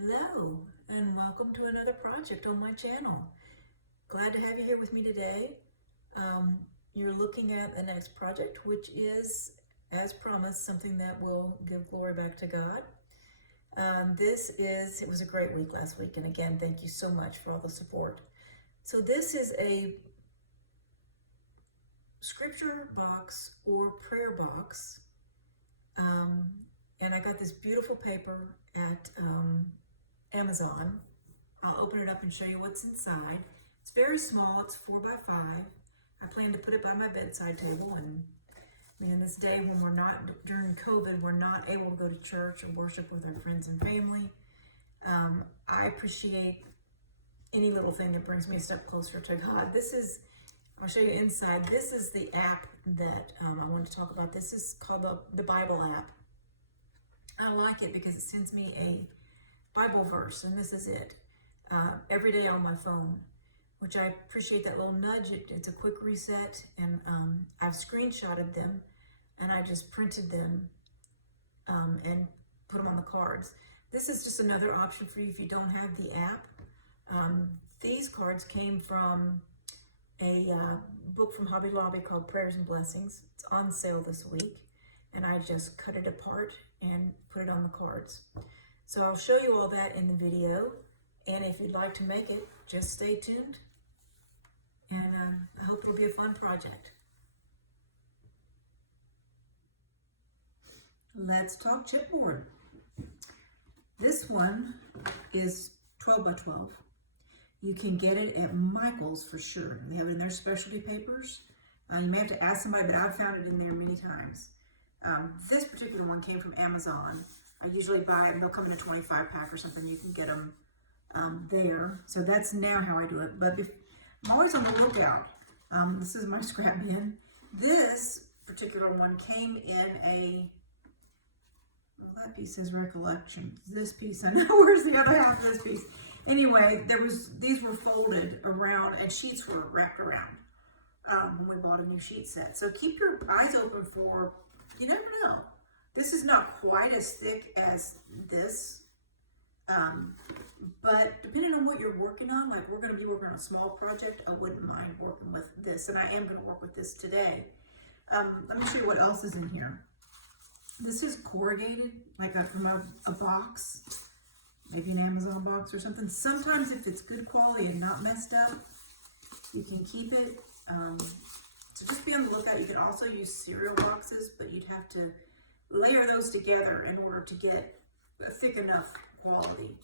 Hello, and welcome to another project on my channel. Glad to have you here with me today. You're looking at the next project, which is, as promised, something that will give glory back to God. It was a great week last week, and again, thank you so much for all the support. So this is a scripture box or prayer box, and I got this beautiful paper at Amazon. I'll open it up and show you what's inside. It's very small, it's 4 by 5. I plan to put it by my bedside table, and in this day when during COVID, we're not able to go to church or worship with our friends and family. I appreciate any little thing that brings me a step closer to God. I'll show you inside. This is the app that I wanted to talk about. This is called the Bible app. I like it because it sends me a Bible verse, and this is it, every day on my phone, which I appreciate that little nudge. It's a quick reset, and I've screenshotted them, and I just printed them and put them on the cards. This is just another option for you if you don't have the app. These cards came from a book from Hobby Lobby called Prayers and Blessings. It's on sale this week, and I just cut it apart and put it on the cards. So I'll show you all that in the video, and if you'd like to make it, just stay tuned, and I hope it'll be a fun project. Let's talk chipboard. This one is 12 by 12. You can get it at Michael's for sure. They have it in their specialty papers. You may have to ask somebody, but I've found it in there many times. This particular one came from Amazon. I usually buy it, they'll come in a 25 pack or something. You can get them there. So that's now how I do it. But I'm always on the lookout. This is my scrap bin. This particular one came in well, that piece says recollection. This piece, I know, where's the other half of this piece? Anyway, these were folded around and sheets were wrapped around when we bought a new sheet set. So keep your eyes open for, you never know. This is not quite as thick as this, but depending on what you're working on, like we're going to be working on a small project, I wouldn't mind working with this, and I am going to work with this today. Let me show you what else is in here. This is corrugated, like from a box, maybe an Amazon box or something. Sometimes if it's good quality and not messed up, you can keep it. So just be on the lookout. You can also use cereal boxes, but you'd have to layer those together in order to get a thick enough quality.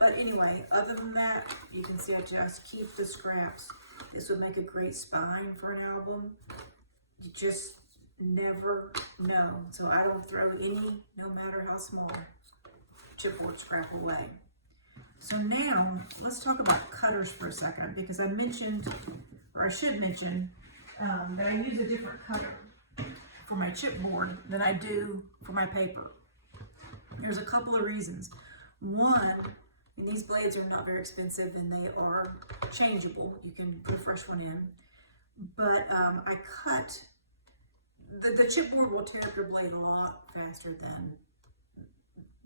But anyway, other than that, you can see I just keep the scraps. This would make a great spine for an album. You just never know. So I don't throw any, no matter how small, chipboard scrap away. So now let's talk about cutters for a second, because I mentioned, or I should mention, that I use a different cutter for my chipboard than I do for my paper. There's a couple of reasons. One, and these blades are not very expensive and they are changeable. You can put a fresh one in. But I cut, the chipboard will tear up your blade a lot faster than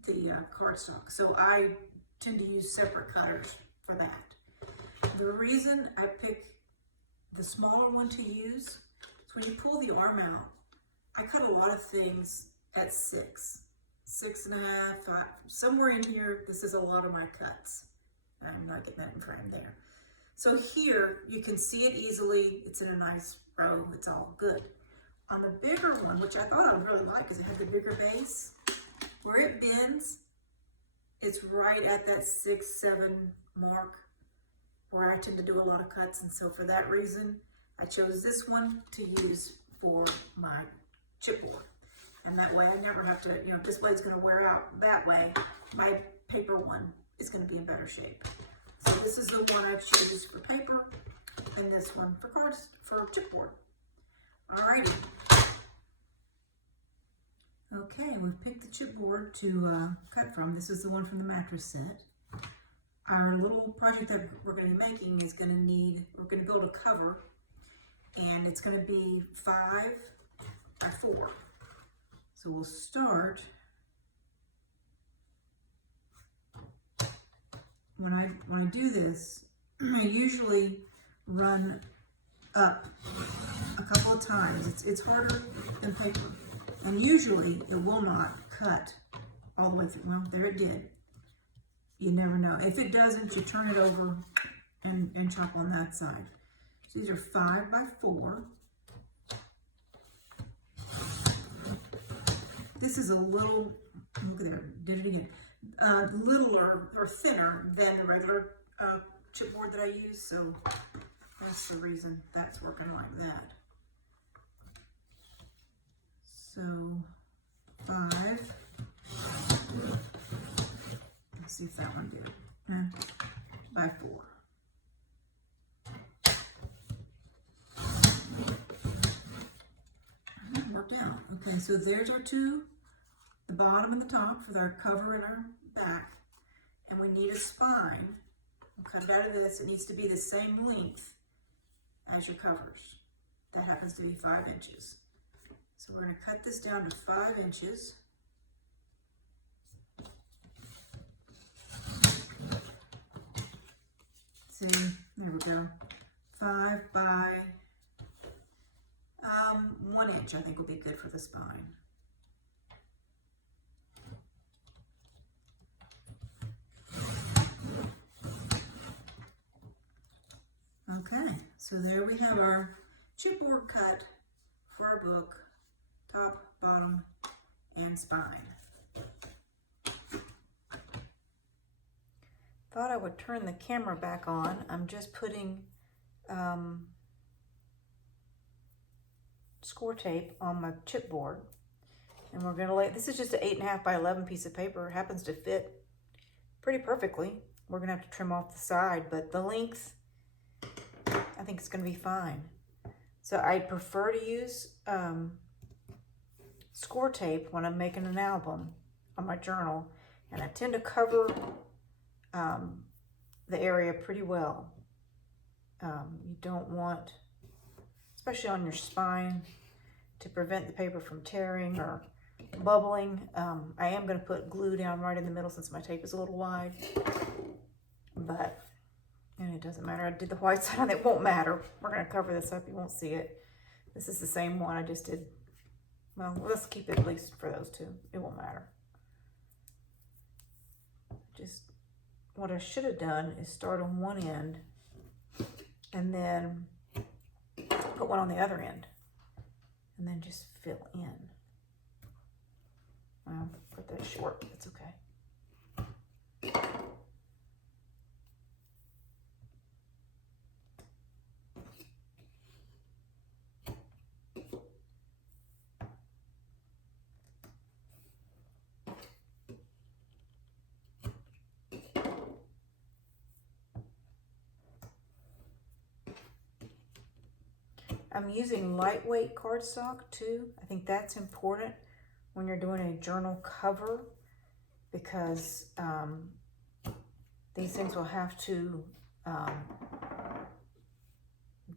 the cardstock. So I tend to use separate cutters for that. The reason I pick the smaller one to use is when you pull the arm out, I cut a lot of things at 6.5, 5, somewhere in here. This is a lot of my cuts. I'm not getting that in frame there. So here you can see it easily. It's in a nice row. It's all good. On the bigger one, which I thought I would really like because it had the bigger base, where it bends, it's right at that 6, 7 mark where I tend to do a lot of cuts. And so for that reason, I chose this one to use for my chipboard. And that way I never have to, if this blade's going to wear out that way, my paper one is going to be in better shape. So this is the one I've chosen for paper, and this one for cards, for chipboard. Alrighty. Okay, we've picked the chipboard to cut from. This is the one from the mattress set. Our little project that we're going to be making is going to need, we're going to build a cover, and it's going to be 5 by 4. So we'll start when I do this, I usually run up a couple of times. It's harder than paper, and usually it will not cut all the way through. Well, there it did. You never know. If it doesn't, you turn it over and chop on that side. So these are 5 by 4. This is a little, look at there, did it again, littler or thinner than the regular chipboard that I use, so that's the reason that's working like that. So 5, let's see if that one did, by 4. That worked out. Okay, so there's our two, the bottom and the top for our cover and our back, and we need a spine. We'll cut it out of this. It needs to be the same length as your covers. That happens to be 5 inches. So we're going to cut this down to 5 inches. See, there we go. 5 by 1 inch, I think will be good for the spine. Okay, so there we have our chipboard cut for our book, top, bottom, and spine. Thought I would turn the camera back on. I'm just putting score tape on my chipboard, and we're gonna lay, this is just an 8.5 by 11 piece of paper. It happens to fit pretty perfectly. We're gonna have to trim off the side, but the length, I think it's gonna be fine. So I prefer to use score tape when I'm making an album on my journal, and I tend to cover the area pretty well. You don't want, especially on your spine, to prevent the paper from tearing or bubbling. I am going to put glue down right in the middle since my tape is a little wide, but and it doesn't matter. I did the white side on it. Won't matter. We're going to cover this up. You won't see it. This is the same one I just did. Well, let's keep it at least for those two. It won't matter. Just what I should have done is start on one end and then put one on the other end and then just fill in. Well, put that short, it's okay. I'm using lightweight cardstock too. I think that's important when you're doing a journal cover, because these things will have to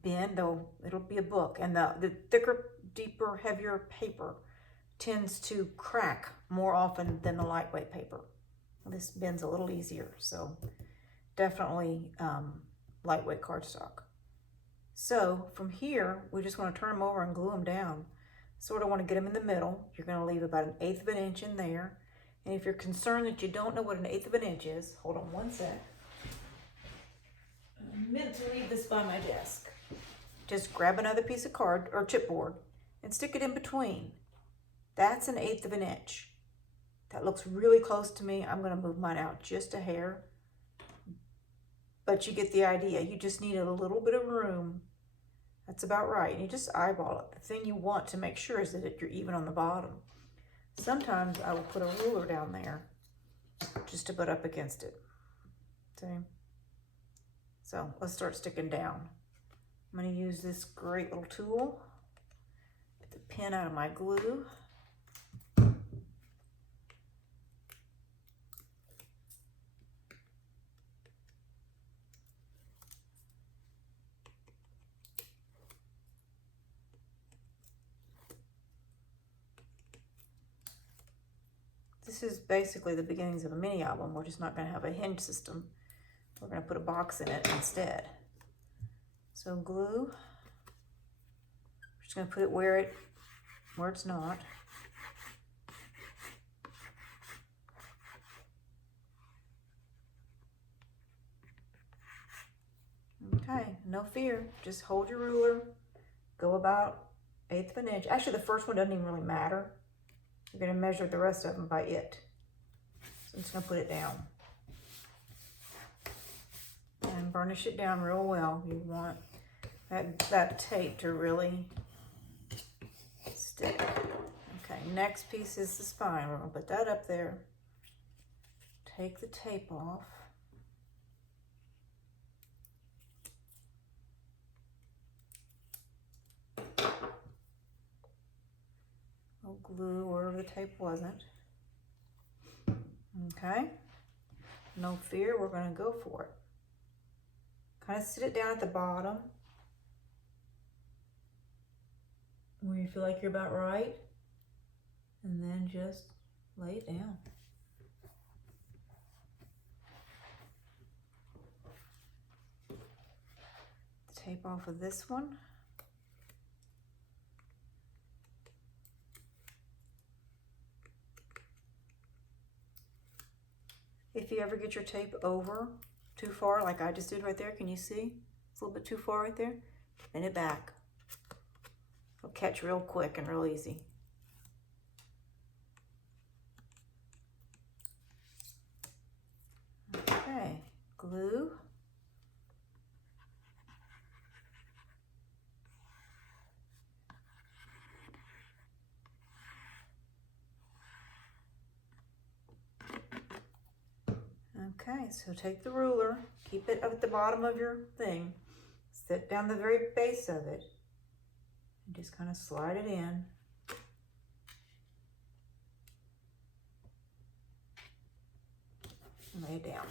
bend, though it'll be a book, and the thicker, deeper, heavier paper tends to crack more often than the lightweight paper. This bends a little easier, so definitely lightweight cardstock. So from here, we just want to turn them over and glue them down. Sort of want to get them in the middle. You're going to leave about 1/8 of an inch in there. And if you're concerned that you don't know what 1/8 of an inch is, hold on one sec. I meant to leave this by my desk. Just grab another piece of card or chipboard and stick it in between. That's 1/8 of an inch. That looks really close to me. I'm going to move mine out just a hair. But you get the idea. You just need a little bit of room. That's about right. And you just eyeball it. The thing you want to make sure is that you're even on the bottom. Sometimes I will put a ruler down there just to put up against it. See? So let's start sticking down. I'm going to use this great little tool. Get the pin out of my glue. This is basically the beginnings of a mini album. We're just not going to have a hinge system. we're going to put a box in it instead. So glue, we're just going to put it where it's not. Okay, no fear, just hold your ruler, go about 1/8 of an inch. Actually, the first one doesn't even really matter. You're going to measure the rest of them by it. So I'm just going to put it down. And burnish it down real well. You want that tape to really stick. Okay, next piece is the spine. We're going to put that up there. Take the tape off. We'll glue wherever the tape wasn't. Okay, no fear, we're going to go for it. Kind of sit it down at the bottom where you feel like you're about right, and then just lay it down. Tape off of this one. If you ever get your tape over too far, like I just did right there, can you see? It's a little bit too far right there. Bend it back. It'll catch real quick and real easy. Okay, glue. Okay, so take the ruler, keep it up at the bottom of your thing, sit down the very base of it, and just kind of slide it in. And lay it down.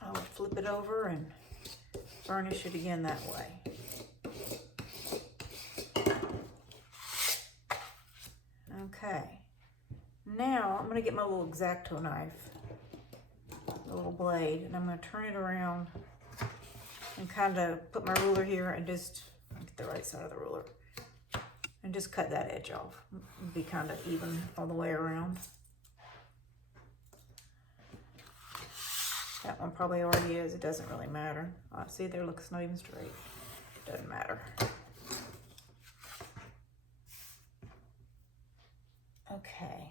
I'll flip it over and burnish it again that way. Okay, now I'm going to get my little X-Acto knife, a little blade, and I'm going to turn it around and kind of put my ruler here and just get the right side of the ruler and just cut that edge off. It'll be kind of even all the way around. That one probably already is. It doesn't really matter. See there, look, it's not even straight. Doesn't matter. Okay,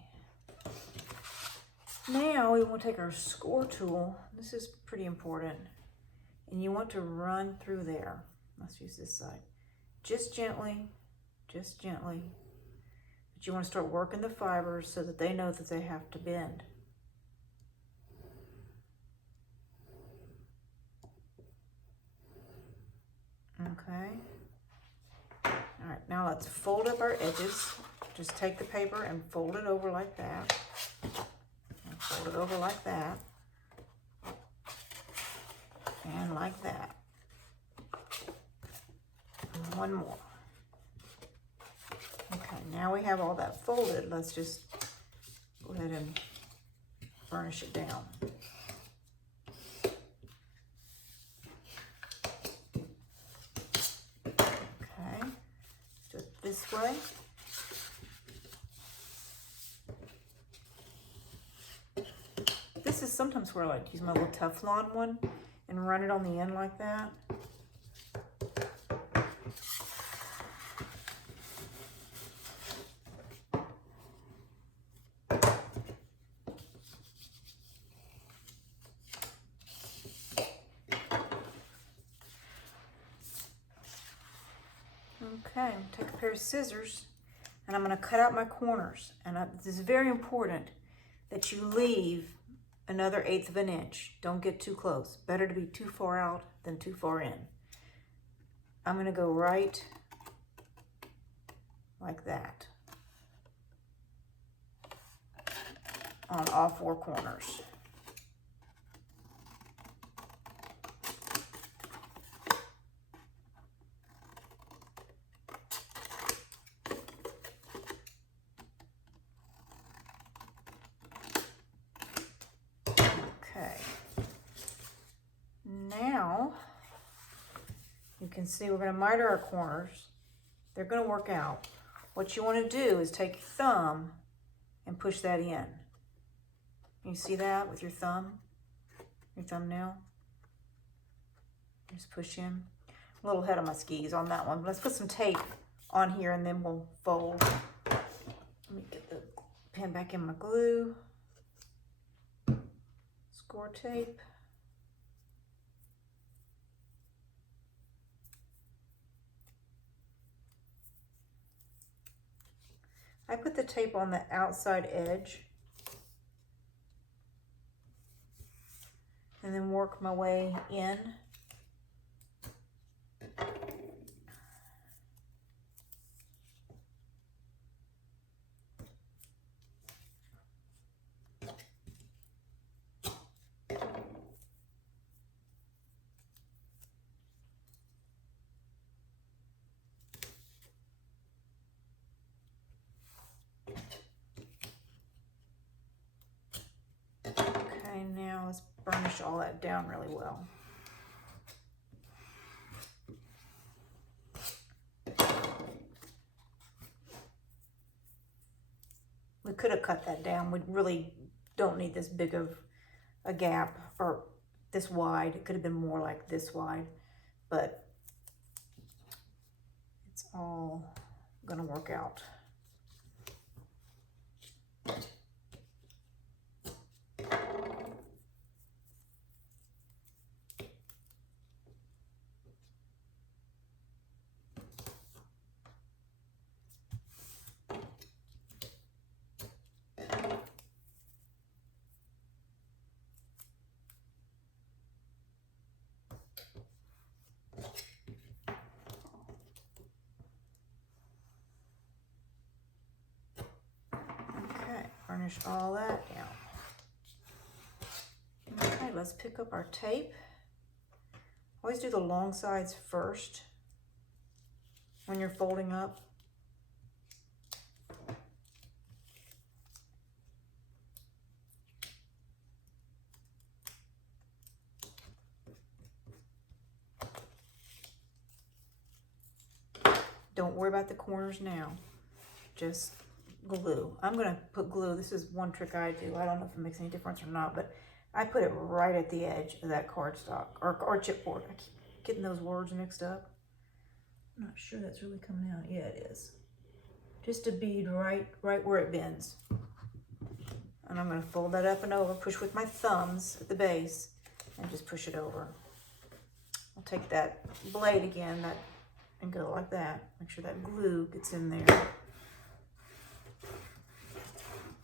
now we want to take our score tool. This is pretty important, and you want to run through there. Let's use this side. Just gently, but you want to start working the fibers so that they know that they have to bend. Okay, all right, now let's fold up our edges. Just take the paper and fold it over like that. And fold it over like that. And like that. And one more. Okay, now we have all that folded. Let's just go ahead and burnish it down. Okay, do it this way. This is sometimes where I like to use my little Teflon one and run it on the end like that. Okay, take a pair of scissors and I'm going to cut out my corners. And this is very important that you leave another 1/8 of an inch. Don't get too close. Better to be too far out than too far in. I'm going to go right like that on all 4 corners. now you can see we're going to miter our corners. They're going to work out. What you want to do is take your thumb and push that in. You see that with your thumb, your thumbnail? Just push in. A little ahead of my skis on that one. Let's put some tape on here and then we'll fold. Let me get the pen back in my glue. Score tape. I put the tape on the outside edge and then work my way in. Okay, now let's burnish all that down really well. We could have cut that down. We really don't need this big of a gap or this wide. It could have been more like this wide, but it's all gonna work out. Burnish all that down. Okay, let's pick up our tape. Always do the long sides first when you're folding up. Don't worry about the corners now. Just glue. I'm going to put glue. This is one trick I do. I don't know if it makes any difference or not, but I put it right at the edge of that cardstock or chipboard. I keep getting those words mixed up. I'm not sure that's really coming out. Yeah, it is. Just a bead right where it bends. And I'm going to fold that up and over, push with my thumbs at the base, and just push it over. I'll take that blade again and go like that. Make sure that glue gets in there.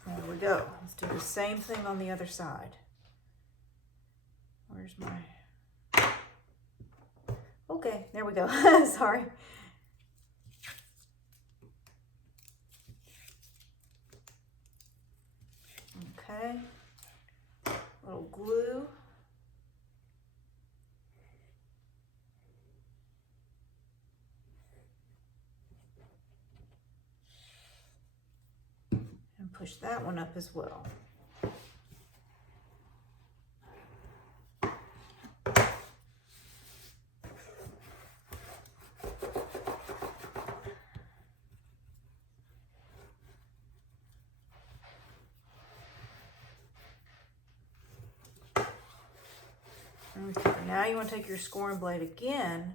There we go. Let's do the same thing on the other side. Where's my... Okay, there we go. Sorry. Okay. A little glue. Push that one up as well. Okay, now you want to take your scoring blade again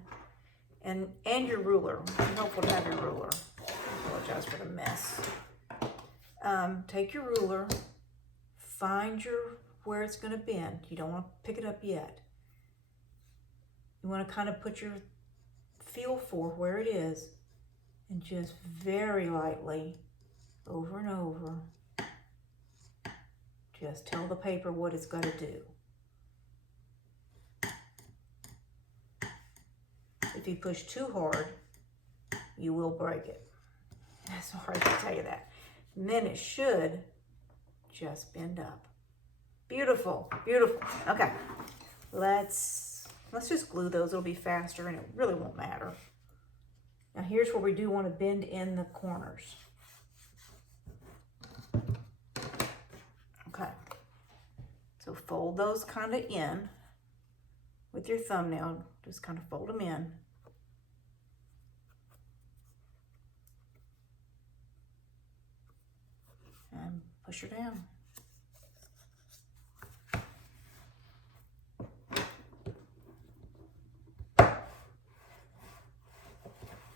and your ruler. It's helpful to have your ruler. I apologize for the mess. Take your ruler, find where it's going to bend. You don't want to pick it up yet. You want to kind of put your feel for where it is and just very lightly, over and over, just tell the paper what it's got to do. If you push too hard, you will break it. Sorry to tell you that. And then it should just bend up. Beautiful, beautiful. Okay, let's just glue those. It'll be faster and it really won't matter. Now here's where we do want to bend in the corners. Okay, so fold those kind of in with your thumbnail, just kind of fold them in. And push her down.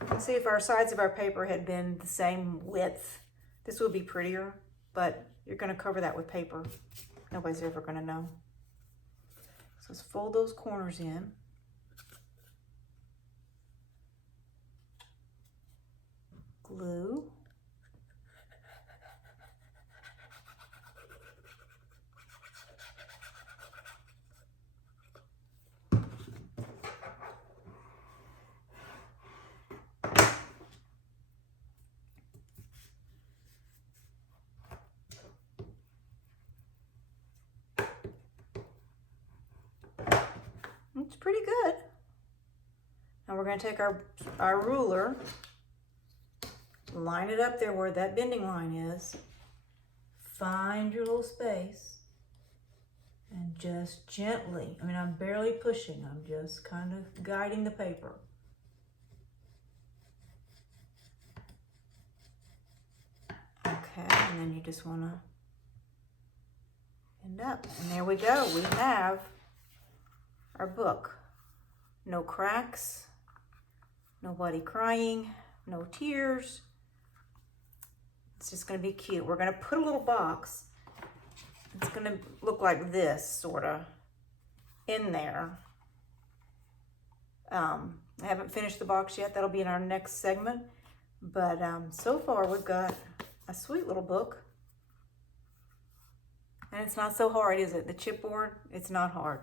Let's see if our sides of our paper had been the same width. This would be prettier, but you're going to cover that with paper. Nobody's ever going to know. So let's fold those corners in. Glue. It's pretty good. Now we're going to take our ruler, line it up there where that bending line is, find your little space, and just gently, I mean, I'm barely pushing, I'm just kind of guiding the paper. Okay, and then you just want to end up, and there we go. We have our book. No cracks, nobody crying, no tears. It's just going to be cute. We're going to put a little box. It's going to look like this, sort of, in there. I haven't finished the box yet. That'll be in our next segment. But so far, we've got a sweet little book. And it's not so hard, is it? The chipboard, it's not hard.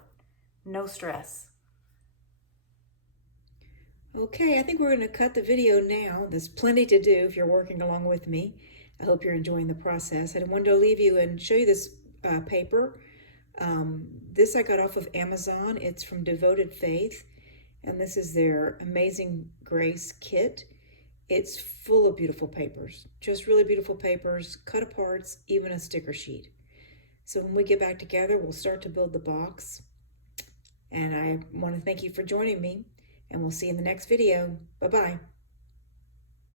No stress. Okay, I think we're going to cut the video now. There's plenty to do if you're working along with me. I hope you're enjoying the process. I wanted to leave you and show you this paper. This I got off of Amazon. It's from Devoted Faith, and this is their Amazing Grace kit. It's full of beautiful papers, just really beautiful papers, cut aparts, even a sticker sheet. So when we get back together, we'll start to build the box. And I want to thank you for joining me, and we'll see you in the next video. Bye-bye.